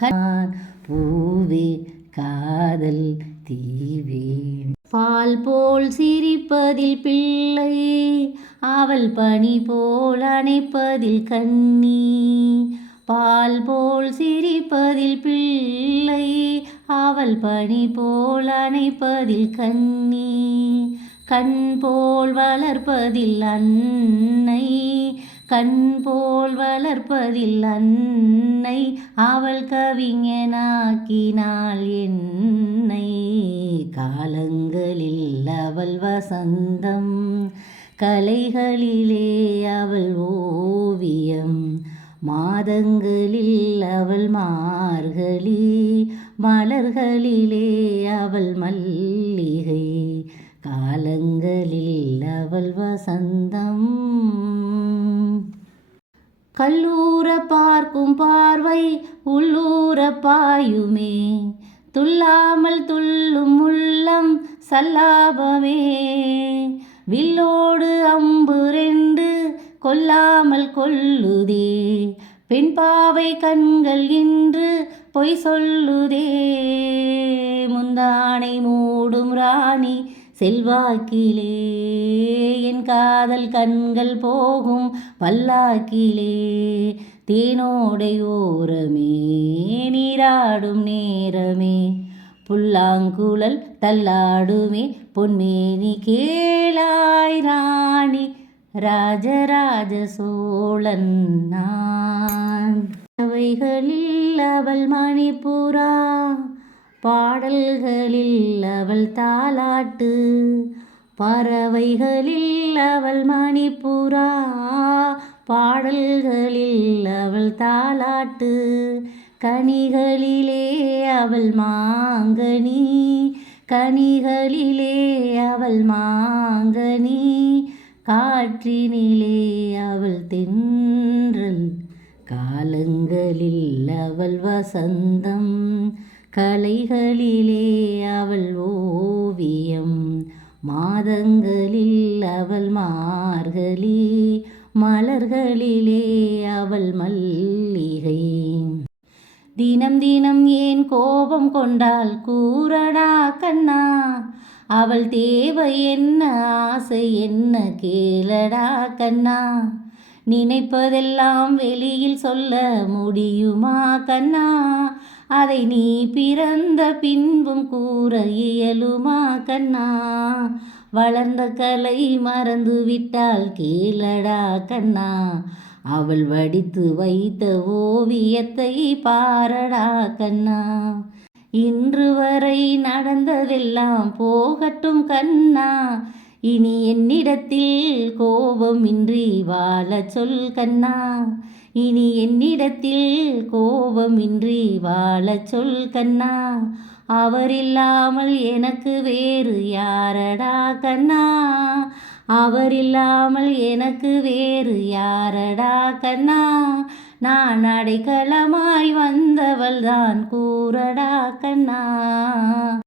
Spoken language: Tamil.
கண் பூவே காதல் தீவே பால் போல் சிரிப்பதில் பிள்ளை அவள் பனி போல் அணைப்பதில் கண்ணி. பால் போல் சிரிப்பதில் பிள்ளை அவள் பனி போல் அணைப்பதில் கண்ணி. கண் போல் வளர்ப்பதில் அன்னை கண் போல் வளர்ப்பதில் அன்னை அவள் கவிஞனாக்கினாள் என்னை. காலங்களில் அவள் வசந்தம் கலைகளிலே அவள் ஓவியம் மாதங்களில் அவள் மார்கழி மலர்களிலே அவள் மல்லிகை காலங்களில் அவள் வசந்தம். கல்லூர பார்க்கும் பார்வை உள்ளூர பாயுமே. துள்ளாமல் துள்ளும் உள்ளம் சல்லாபமே. வில்லோடு அம்பு ரெண்டு கொல்லாமல் கொல்லுதே. பெண் பாவை கண்கள் இன்று பொய் சொல்லுதே. முந்தானை மூடும் ராணி செல்வாக்கிலே என் காதல் கண்கள் போகும் பல்லாக்கிலே. தேனோடை ஓரமே நீராடும் நேரமே. புல்லாங்குழல் தள்ளாடுமே பொன்மேனி கேளாய் ராணி ராஜராஜ சோழன் நான். அவைகளில் அவள் மணிப்புரா பாடல்களில் அவள் தாலாட்டு பறவைகளில் அவள் மணிப்புறா பாடல்களில் அவள் தாலாட்டு கனிகளிலே அவள் மாங்கனி கனிகளிலே அவள் மாங்கனி காற்றினிலே அவள் தென்றல் காலங்களில் அவள் வசந்தம் கலைகளிலே அவள் ஓவியம். மாதங்களில் அவள் மார்கழி மலர்களிலே அவள் மல்லிகை. தினம் தினம் ஏன் கோபம் கொண்டால் கூறடா கண்ணா? அவள் தேவை என்ன ஆசை என்ன கேளடா கண்ணா? நினைப்பதெல்லாம் வெளியில் சொல்ல முடியுமா கண்ணா? அதை நீ பிறந்த பின்பும் கூற இயலுமா கண்ணா? வளர்ந்த கலை மறந்து விட்டால் கேளடா கண்ணா? அவள் வடித்து வைத்த ஓவியத்தை பாரடா கண்ணா? இன்று வரை நடந்ததெல்லாம் போகட்டும் கண்ணா. இனி என்னிடத்தில் கோபமின்றி வாழ சொல் கண்ணா. இனி என்னிடத்தில் கோபமின்றி வாழ சொல் கண்ணா. அவரில்லாமல் எனக்கு வேறு யாரடா கண்ணா. அவரில்லாமல் எனக்கு வேறு யாரடா கண்ணா. நான் அடைக்கலமாய் வந்தவள்தான் கூறடா கண்ணா.